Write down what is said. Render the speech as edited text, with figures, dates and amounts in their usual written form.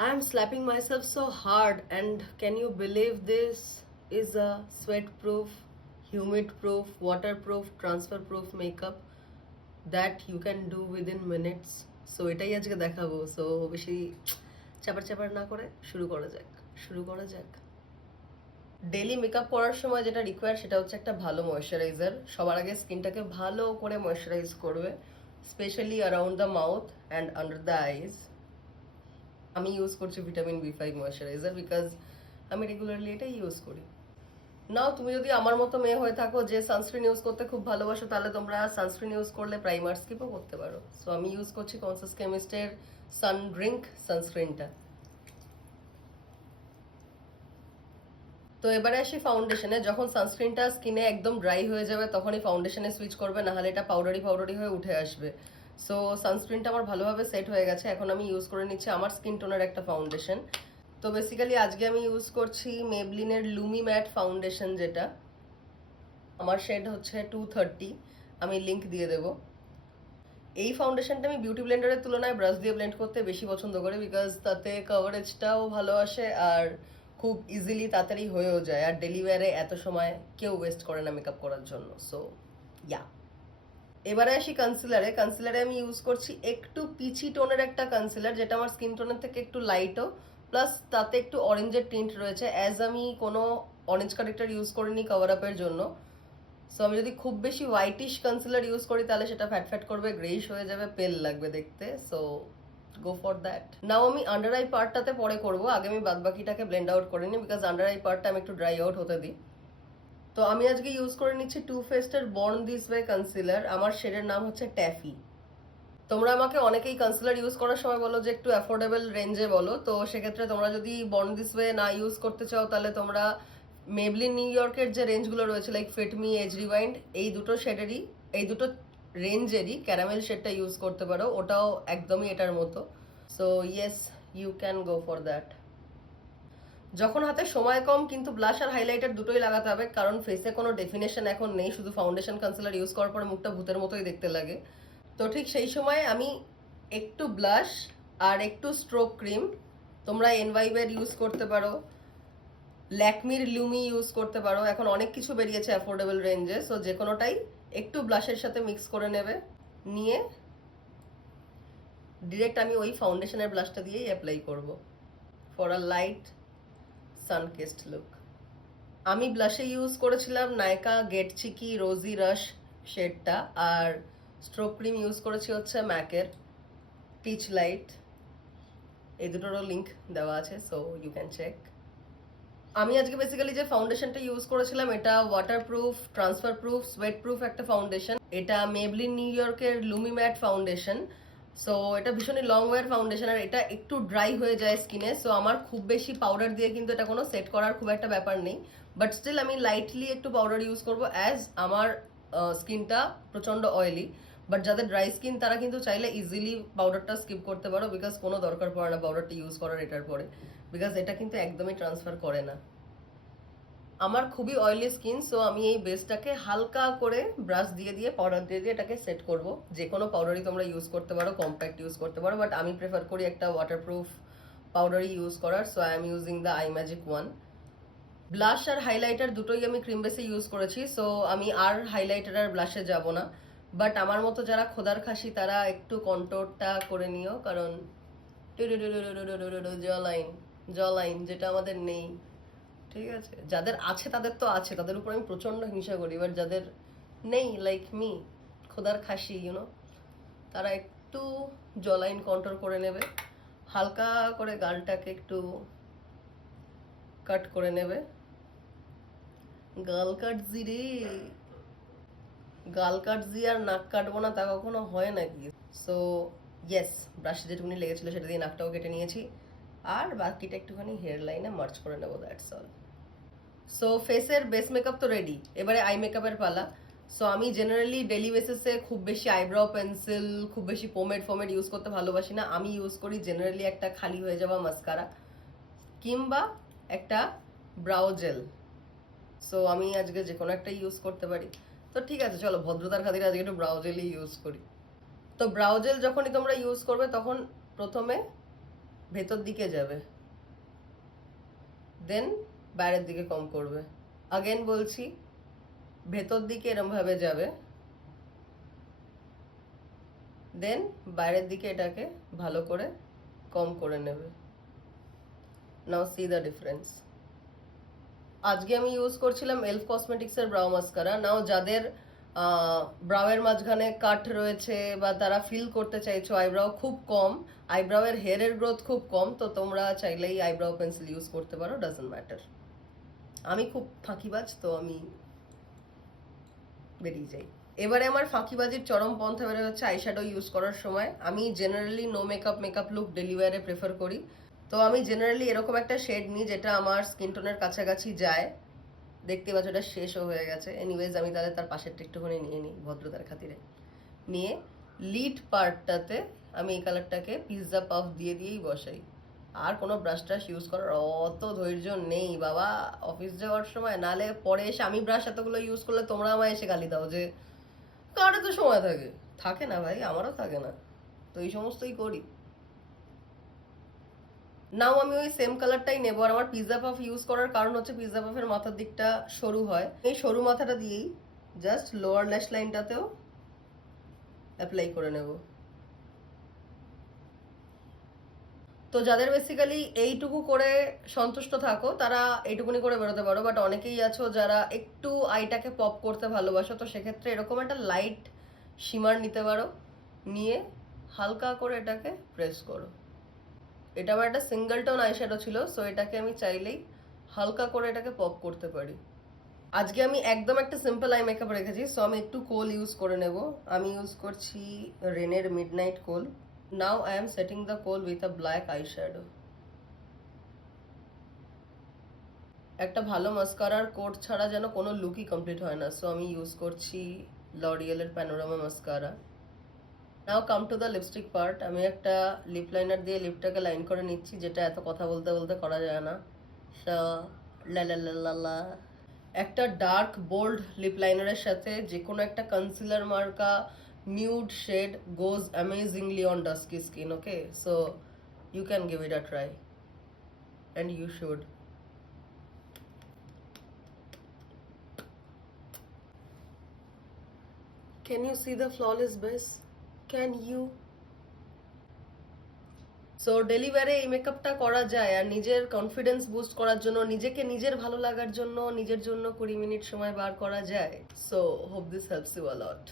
I am slapping myself so hard, and can you believe this is a sweat proof, humid proof, waterproof, transfer proof makeup that you can do within minutes. So এটাই আজকে দেখাবো। So বেশি চাপার চাপার না করে শুরু করা যাক। ডেলি মেকআপ করার সময় যেটা রিকোয়ার সেটা হচ্ছে একটা ভালো ময়শ্চারাইজার। সবার আগে স্কিনটাকে ভালো করে ময়শ্চারাইজ করবে, specially around the mouth and under the eyes. আমি ইউজ করছি ভিটামিন B5 ময়শ্চারাইজার, বিকজ আমি রেগুলারলি এটাই ইউজ করি। নাও তুমি যদি আমার মতো মেয়ে হয়ে থাকো যে সানস্ক্রিন ইউজ করতে খুব ভালোবাসো, তাহলে তোমরা সানস্ক্রিন ইউজ করলে প্রাইমার স্কিপও করতে পারো। সো আমি ইউজ করছি কনসাস কেমিস্টের সান ড্রিঙ্ক সানস্ক্রিনটা। তো এবারে আসি ফাউন্ডেশনে। যখন সানস্ক্রিনটা স্কিনে একদম ড্রাই হয়ে যাবে তখনই ফাউন্ডেশনে সুইচ করবে, নাহলে এটা পাউডারি পাউডারি হয়ে উঠে আসবে। সো সানস্ক্রিনটা আমার ভালোভাবে সেট হয়ে গেছে, এখন আমি ইউজ করে নিচ্ছি আমার স্কিন টোনের একটা ফাউন্ডেশন। তো বেসিক্যালি আজকে আমি ইউজ করছি মেবলিনের লুমি ম্যাট ফাউন্ডেশন, যেটা আমার শেড হচ্ছে 230। আমি লিংক দিয়ে দেব। এই ফাউন্ডেশনটা আমি বিউটি ব্লেন্ডারের তুলনায় ব্রাশ দিয়ে ব্লেন্ড করতে বেশি পছন্দ করি, বিকজ তাতে কভারেজটাও ভালো আসে আর খুব ইজিলি তাড়াতাড়ি হয়েও যায়, আর ডেলি ওয়্যারে এত সময় কেউ ওয়েস্ট করে না মেকআপ করার জন্য। সো ইয়া, এবারে আসি কনসিলারে আমি ইউজ করছি একটু পিচি টোনের একটা কনসিলার, যেটা আমার স্কিন টোনের থেকে একটু লাইটও, প্লাস তাতে একটু অরেঞ্জের টিন্ট রয়েছে, অ্যাজ আমি কোনো অরেঞ্জ কারেক্টার ইউজ করিনি কভার আপের জন্য। সো আমি যদি খুব বেশি হোয়াইটিশ কনসিলার ইউজ করি তাহলে সেটা ফ্যাট ফ্যাট করবে, গ্রেইশ হয়ে যাবে, পেল লাগবে দেখতে। So go for that. Now আমি আন্ডার আই পার্টটাতে পরে করবো, আগে আমি বাদবাকিটাকে ব্লেন্ড আউট করে নিই, বিকজ আন্ডার আই পার্টটা আমি একটু ড্রাই আউট হতে দিই। তো আমি আজকে ইউজ করে নিচ্ছি টু ফেস্টের বর্ন দিস ওয়ে কনসিলার। আমার শেডের নাম হচ্ছে ট্যাফি। তোমরা আমাকে অনেকেই কনসিলার ইউজ করার সময় বলো যে একটু অ্যাফোর্ডেবল রেঞ্জে বলো, তো সেক্ষেত্রে তোমরা যদি বর্ন দিস ওয়ে না ইউজ করতে চাও তাহলে তোমরা মেবলিন নিউ ইয়র্কের যে রেঞ্জগুলো রয়েছে লাইক ফিটমি, এজ রিওয়াইন্ড, এই দুটো রেঞ্জেরই ক্যারামেল শেডটা ইউজ করতে পারো, ওটাও একদমই এটার মতো। So yes, you can go for that. যখন হাতে সময় কম কিন্তু ব্লাশ আর হাইলাইটার দুটোই লাগাতে হবে, কারণ ফেসে কোনো ডেফিনেশন এখন নেই, শুধু ফাউন্ডেশন কনসিলার ইউজ করার পরে মুখটা ভূতের মতোই দেখতে লাগে। তো ঠিক সেই সময় আমি একটু ব্লাশ আর একটু স্ট্রোক ক্রিম, তোমরা এনভাইভের ইউজ করতে পারো, ল্যাকমির লুমি ইউজ করতে পারো, এখন অনেক কিছু বেরিয়েছে অ্যাফোর্ডেবল রেঞ্জে। সো যে কোনোটাই একটু ব্লাশের সাথে মিক্স করে নেবে, নিয়ে ডিরেক্ট আমি ওই ফাউন্ডেশনের ব্লাশটা দিয়েই অ্যাপ্লাই করব ফর আ লাইট সানকেস্ট লুক। আমি ব্লাশে ইউজ করেছিলাম নায়কা গেট চিকি রোজি রাশ শেডটা, আর স্ট্রোক ক্রিম ইউজ করেছি হচ্ছে ম্যাকের পিচ লাইট। এই দুটোরও লিঙ্ক দেওয়া আছে, সো ইউ ক্যান চেক। আমি আজকে বেসিক্যালি যে ফাউন্ডেশনটা ইউজ করেছিলাম এটা waterproof, transfer proof, sweat proof একটা ফাউন্ডেশন। এটা মেবলিন নিউ ইয়র্কের লুমি ম্যাট ফাউন্ডেশন। সো এটা ভীষণই লং ওয়ার ফাউন্ডেশন, আর এটা একটু ড্রাই হয়ে যায় স্কিনে। সো আমার খুব বেশি পাউডার দিয়ে কিন্তু এটা কোনো সেট করার খুব একটা ব্যাপার নেই, বাট স্টিল আমি লাইটলি একটু পাউডার ইউজ করবো, অ্যাজ আমার স্কিনটা প্রচন্ড অয়েলি। বাট যাদের ড্রাই স্কিন তারা কিন্তু চাইলে ইজিলি পাউডারটা স্কিপ করতে পারো, বিকজ কোনো দরকার পড়ে না পাউডারটা ইউজ করার এটার পরে, বিকজ এটা কিন্তু একদমই ট্রান্সফার করে না। আমার খুবই অয়েলি স্কিন, সো আমি এই বেসটাকে হালকা করে ব্রাশ দিয়ে দিয়ে পাউডার দিয়ে দিয়ে এটাকে সেট করব। যে কোনো পাউডারই তোমরা ইউজ করতে পারো, কম্প্যাক্ট ইউজ করতে পারো, বাট আমি প্রেফার করি একটা ওয়াটারপ্রুফ পাউডারই ইউজ করার। So I am using the eye magic one. Blush আর হাইলাইটার দুটোই আমি ক্রিম বেসে ইউজ করেছি, সো আমি আর হাইলাইটার আর ব্লাশে যাব না। বাট আমার মতো যারা খোদার খাসি তারা একটু কন্ট্রোলটা করে নিও, কারণ জলাইন জলাইন যেটা আমাদের নেই, ঠিক আছে? যাদের আছে তাদের তো আছে, তাদের উপর আমি প্রচন্ড হিংসা করি, বাট যাদের নেই লাইক মি, খোদার খাসি তারা একটু জলাইন কন্ট্রোল করে নেবে, হালকা করে গালটাকে একটু কাট করে নেবে। গাল কাটজি রে, গাল কাটজি আর নাক কাটবো না তা কখনো হয় নাকি? সো ইয়েস, ব্রাশে যেটুকুনি লেগেছিল সেটা দিয়ে নাকটাও কেটে নিয়েছি, আর বাকিটা একটুখানি হেয়ার লাইনে মার্চ করে নেবো, দ্যাটস অল। সো ফেসের বেস মেকআপ তো রেডি, এবারে আই মেকআপের পালা। সো আমি জেনারেলি ডেলি বেসিসে খুব বেশি আইব্রাও পেন্সিল, খুব বেশি পোমেড ইউজ করতে ভালোবাসি না। আমি ইউজ করি জেনারেলি একটা খালি হয়ে যাওয়া মাস্কারা কিংবা একটা ব্রাউ জেল। সো আমি আজকে যে কোনো একটা ইউজ করতে পারি, তো ঠিক আছে চলো ভদ্রতার খাতিরে আজকে একটু ব্রাউ জেলই ইউজ করি। তো ব্রাউ জেল যখনই তোমরা ইউজ করবে তখন প্রথমে ভেতর দিকে যাবে, দেন বাইরের দিকে কম করবে। আগেন বলছি, ভেতর দিকে এরম ভাবে যাবে, দেন বাইরের দিকে এটাকে ভালো করে কম করে নেবে। নাও সি দ্য ডিফারেন্স। আজকে আমি ইউজ করছিলাম এলফ কসমেটিক্সের ব্রাউ মাস্কারা। নাও যাদের ব্রাউয়ের মাঝখানে কাট রয়েছে বা তারা ফিল করতে চাইছো আইব্রাউ খুব কম, আইব্রাউয়ের হেয়ারের গ্রোথ খুব কম, তো তোমরা চাইলেই আইব্রাউ পেন্সিল ইউজ করতে পারো, ডাজন্ট ম্যাটার। আমি খুব ফাঁকিবাজ, তো আমি বেরিয়ে যাই। এবারে আমার ফাঁকিবাজির চরম পন্থা বেরোয় হচ্ছে আইশ্যাডো ইউজ করার সময়। আমি generally no makeup look daily ওয়্যারে প্রেফার করি। তো আমি জেনারেলি এরকম একটা শেড নিই যেটা আমার স্কিন টোনের কাছাকাছি যায়। দেখতে পাচ্ছ এটা শেষও হয়ে গেছে। এনিওয়েজ আমি তাহলে তার পাশেরটা একটুখানি নিয়ে নিই ভদ্রতার খাতিরে। নিয়ে লিড পার্টটাতে আমি এই কালারটাকে পিৎজা পাফ দিয়েই বসাই। আর কোনো ব্রাশ ট্রাশ ইউজ করার অত ধৈর্য নেই বাবা অফিস যাওয়ার সময়। নালে পরে এসে আমি ব্রাশ এতগুলো ইউজ করলে তোমরা আমায় এসে গালি দাও যে কার তো সময় থাকে। থাকে না ভাই, আমারও থাকে না, তো এই সমস্তই করি। নাও আমি ওই সেম কালারটাই নেবো। আর আমার পিৎজা পাফ ইউজ করার কারণ হচ্ছে পিৎজা পাফের মাথার দিকটা সরু হয়, এই সরু মাথাটা দিয়েই জাস্ট লোয়ার ল্যাশ লাইনটাতেও অ্যাপ্লাই করে নেব। তো যাদের বেসিক্যালি এইটুকু করে সন্তুষ্ট থাকো তারা এইটুকুনি করে বেরোতে পারো, বাট অনেকেই আছো যারা একটু আইটাকে পপ করতে ভালোবাসো, তো সেক্ষেত্রে এরকম একটা লাইট শিমার নিতে পারো, নিয়ে হালকা করে এটাকে প্রেস করো। এটা আমার একটা সিঙ্গেল টোন আইশ্যাডো ছিল, সো এটাকে আমি চাইলেই হালকা করে এটাকে পপ করতে পারি। আজকে আমি একদম একটা সিম্পল আই মেকআপ রেখেছি, সো আমি একটু কোল ইউজ করে নেব। আমি ইউজ করছি রেনের midnight kohl. Now I am setting the kohl with a black eyeshadow. একটা ভালো মাস্কারার কোট ছাড়া যেন কোনো লুকই কমপ্লিট হয় না, সো আমি ইউজ করছি লরিয়েলের Panorama mascara. Now come to the lipstick part. আমি একটা লিপ লাইনার দিয়ে লিপটাকে লাইন করে নিচ্ছি, যেটা এত কথা বলতে বলতে করা যায় না। সো লা লা লা লা লা। একটা ডার্ক বোল্ড লিপ লাইনারের সাথে যে কোনো একটা কনসিলার মার্কা nude shade goes amazingly on dusky skin. Okay, so you can give it a try and you should. Can you see the flawless base? Can you? So ডেলিভারে এই মেকআপটা করা যায় আর নিজের কনফিডেন্স বুস্ট করার জন্য, নিজেকে নিজের ভালো লাগার জন্য নিজের জন্য 20 মিনিট সময় বার করা যায়। So hope this helps you a lot.